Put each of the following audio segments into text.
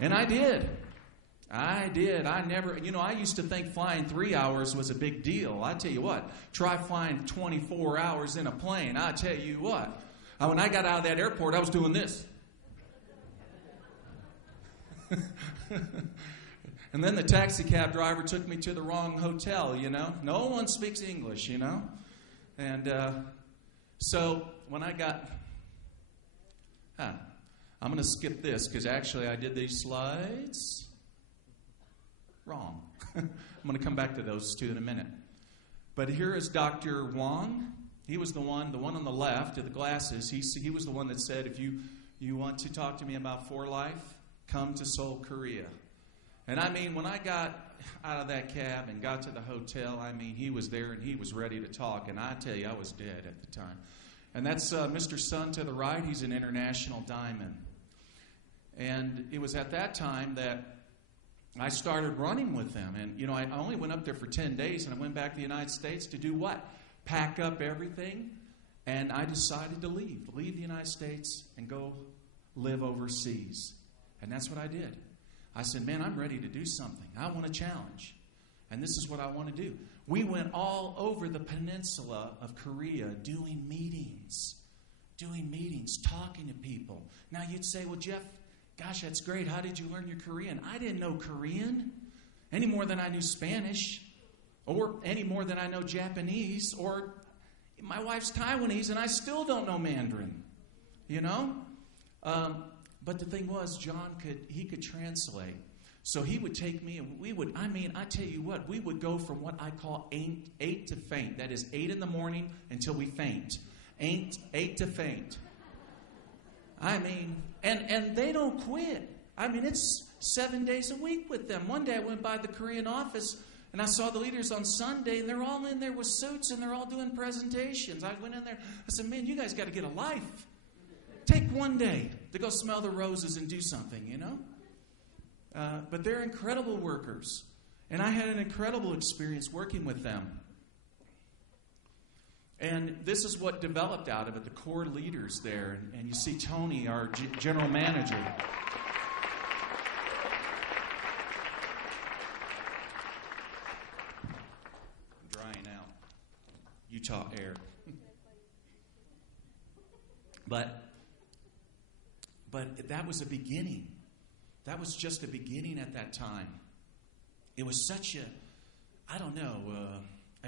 And I did. I did. I never, I used to think flying 3 hours was a big deal. I tell you what, try flying 24 hours in a plane. I tell you what. When I got out of that airport, I was doing this. And then the taxi cab driver took me to the wrong hotel, No one speaks English, And so when I got... I'm going to skip this because actually I did these slides wrong. I'm going to come back to those two in a minute. But here is Dr. Wong. He was the one on the left, with the glasses. He was the one that said, if you want to talk to me about For Life, come to Seoul, Korea. And I mean, when I got out of that cab and got to the hotel, I mean, he was there and he was ready to talk. And I tell you, I was dead at the time. And that's Mr. Sun to the right. He's an international diamond. And it was at that time that I started running with them. And, I only went up there for 10 days, and I went back to the United States to do what? Pack up everything. And I decided to leave the United States and go live overseas. And that's what I did. I said, man, I'm ready to do something. I want a challenge. And this is what I want to do. We went all over the peninsula of Korea doing meetings, talking to people. Now you'd say, well, Jeff, gosh, that's great. How did you learn your Korean? I didn't know Korean any more than I knew Spanish, or any more than I know Japanese, or my wife's Taiwanese, and I still don't know Mandarin, But the thing was, John could translate. So he would take me, and I tell you what, we would go from what I call eight to faint. That is 8 in the morning until we faint. Eight to faint. And they don't quit. It's 7 days a week with them. One day I went by the Korean office, and I saw the leaders on Sunday, and they're all in there with suits, and they're all doing presentations. I went in there, I said, man, you guys got to get a life. Take one day to go smell the roses and do something, But they're incredible workers. And I had an incredible experience working with them. And this is what developed out of it, the core leaders there. And you see Tony, our general manager. I'm drying out. Utah air. But that was a beginning. That was just a beginning at that time. It was such a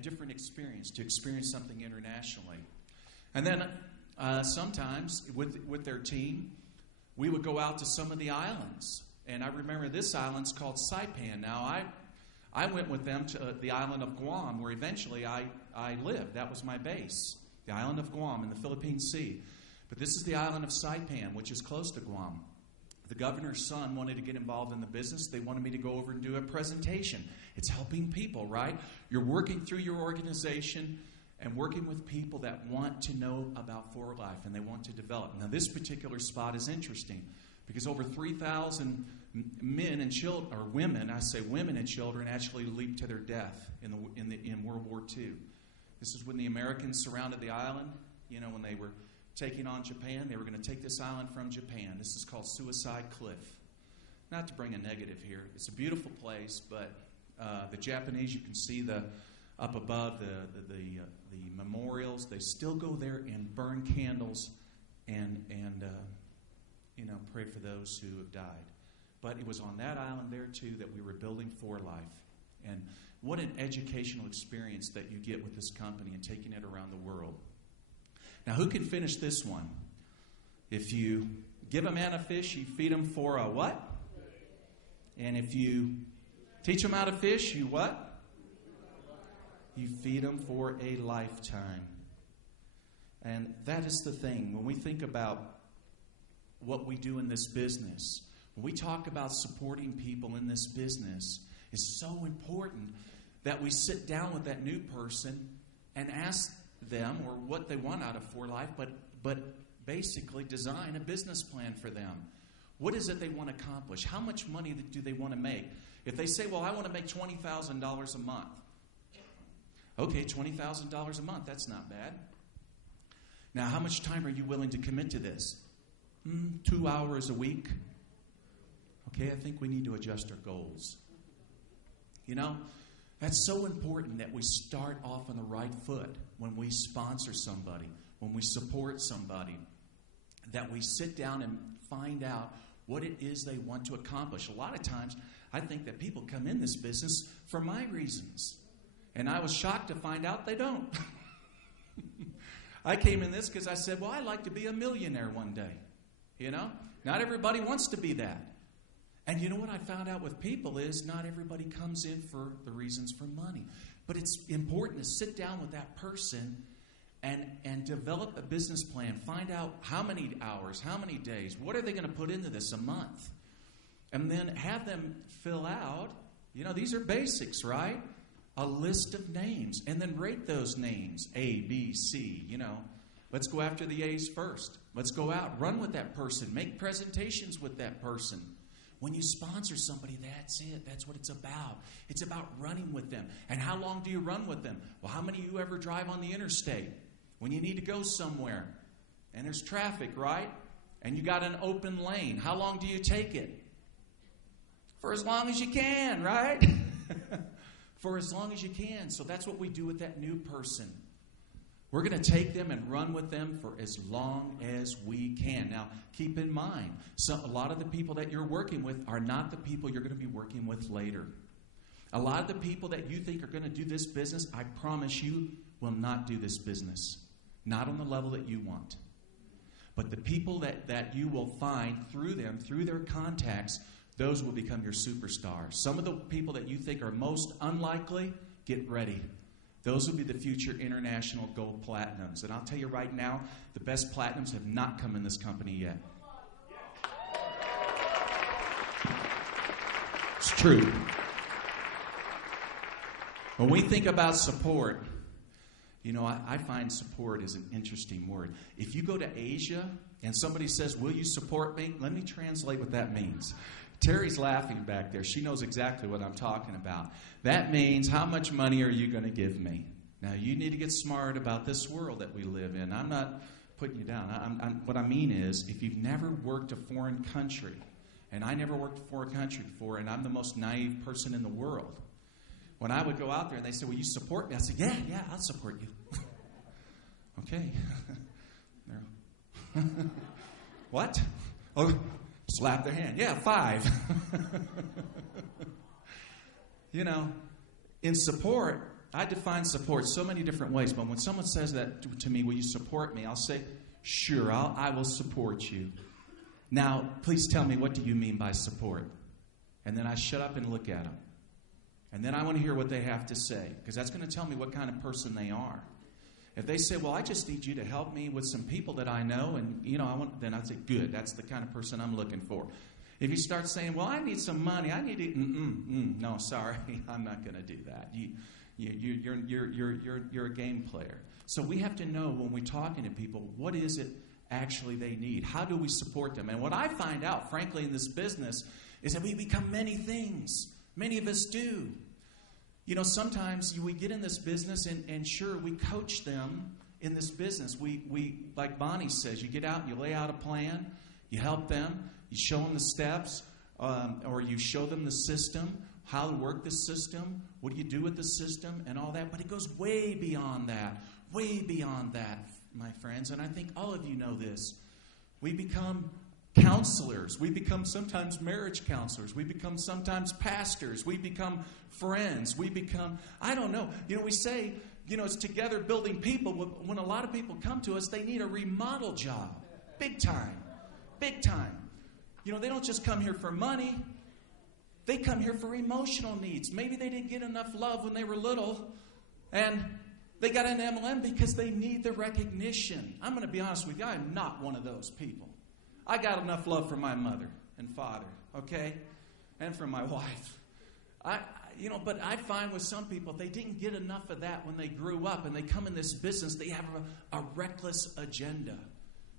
different experience to experience something internationally. And then sometimes with their team, we would go out to some of the islands. And I remember this island's called Saipan. Now, I went with them to the island of Guam, where eventually I lived. That was my base, the island of Guam in the Philippine Sea. But this is the island of Saipan, which is close to Guam. The governor's son wanted to get involved in the business. They wanted me to go over and do a presentation. It's helping people, right? You're working through your organization and working with people that want to know about For Life and they want to develop. Now, this particular spot is interesting because over 3,000 men and children, or women, I say women and children, actually leaped to their death in World War II. This is when the Americans surrounded the island, when they were taking on Japan. They were going to take this island from Japan. This is called Suicide Cliff. Not to bring a negative here. It's a beautiful place, but the Japanese, you can see up above the memorials. They still go there and burn candles and pray for those who have died. But it was on that island there too that we were building For Life. And what an educational experience that you get with this company and taking it around the world. Now, who can finish this one? If you give a man a fish, you feed him for a what? And if you teach him how to fish, you what? You feed him for a lifetime. And that is the thing. When we think about what we do in this business, when we talk about supporting people in this business, it's so important that we sit down with that new person and ask them or what they want out of For Life, but basically design a business plan for them. What is it they want to accomplish? How much money do they want to make? If they say, well, I want to make $20,000 a month. Okay, $20,000 a month, that's not bad. Now, how much time are you willing to commit to this? 2 hours a week. Okay, I think we need to adjust our goals. You know, that's so important that we start off on the right foot when we sponsor somebody, when we support somebody, that we sit down and find out what it is they want to accomplish. A lot of times, I think that people come in this business for my reasons. And I was shocked to find out they don't. I came in this because I said, well, I'd like to be a millionaire one day. You know? Not everybody wants to be that. And you know what I found out with people is not everybody comes in for the reasons for money. But it's important to sit down with that person and develop a business plan. Find out how many hours, how many days, what are they going to put into this a month? And then have them fill out, you know, these are basics, right? A list of names. And then rate those names, A, B, C, you know. Let's go after the A's first. Let's go out, run with that person, make presentations with that person. When you sponsor somebody, that's it. That's what it's about. It's about running with them. And how long do you run with them? Well, how many of you ever drive on the interstate when you need to go somewhere and there's traffic, right? And you got an open lane. How long do you take it? For as long as you can, right? For as long as you can. So that's what we do with that new person. We're going to take them and run with them for as long as we can. Now, keep in mind, a lot of the people that you're working with are not the people you're going to be working with later. A lot of the people that you think are going to do this business, I promise you, will not do this business. Not on the level that you want. But the people that you will find through them, through their contacts, those will become your superstars. Some of the people that you think are most unlikely, get ready. Those will be the future international gold platinums. And I'll tell you right now, the best platinums have not come in this company yet. It's true. When we think about support, you know, I find support is an interesting word. If you go to Asia and somebody says, will you support me? Let me translate what that means. Terry's laughing back there. She knows exactly what I'm talking about. That means, how much money are you going to give me? Now, you need to get smart about this world that we live in. I'm not putting you down. What I mean is, if you've never worked a foreign country, and I never worked a foreign country before, and I'm the most naive person in the world, when I would go out there and they said, will you support me? I said, yeah, I'll support you. Okay. What? Oh, slap their hand. Yeah, 5. You know, in support, I define support so many different ways. But when someone says that to me, will you support me? I'll say, sure, I will support you. Now, please tell me, what do you mean by support? And then I shut up and look at them. And then I want to hear what they have to say, because that's going to tell me what kind of person they are. If they say, well, I just need you to help me with some people that I know, and, you know, then I'd say, good, that's the kind of person I'm looking for. If you start saying, well, I need some money, I need to, no, sorry, I'm not going to do that. You're a game player. So we have to know when we're talking to people, what is it actually they need? How do we support them? And what I find out, frankly, in this business is that we become many things. Many of us do. You know, sometimes we get in this business and sure, we coach them in this business. We like Bonnie says, you get out and you lay out a plan, you help them, you show them the steps, or you show them the system, how to work the system, what do you do with the system, and all that. But it goes way beyond that, my friends. And I think all of you know this. We become counselors. We become sometimes marriage counselors. We become sometimes pastors. We become friends. We become, I don't know. You know, we say, you know, it's together building people. When a lot of people come to us, they need a remodel job. Big time. Big time. You know, they don't just come here for money. They come here for emotional needs. Maybe they didn't get enough love when they were little, and they got an MLM because they need the recognition. I'm going to be honest with you. I am not one of those people. I got enough love from my mother and father, okay, and from my wife. But I find with some people, they didn't get enough of that when they grew up, and they come in this business, they have a reckless agenda,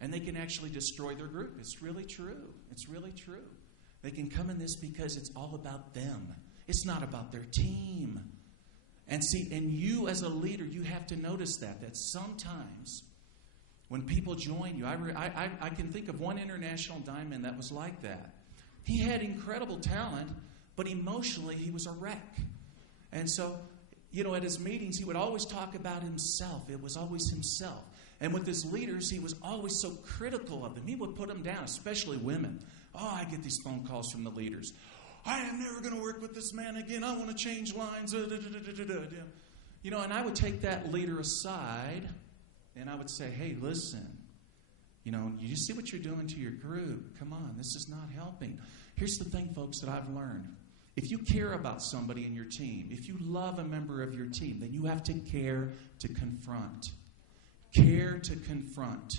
and they can actually destroy their group. It's really true. It's really true. They can come in this because it's all about them. It's not about their team. And see, and you as a leader, you have to notice that sometimes when people join you, I can think of one international diamond that was like that. He had incredible talent, but emotionally he was a wreck. And so, at his meetings, he would always talk about himself. It was always himself. And with his leaders, he was always so critical of them. He would put them down, especially women. Oh, I get these phone calls from the leaders. I am never going to work with this man again. I want to change lines. And I would take that leader aside, and I would say, hey, listen, you see what you're doing to your group. Come on, this is not helping. Here's the thing, folks, that I've learned. If you care about somebody in your team, if you love a member of your team, then you have to care to confront. Care to confront.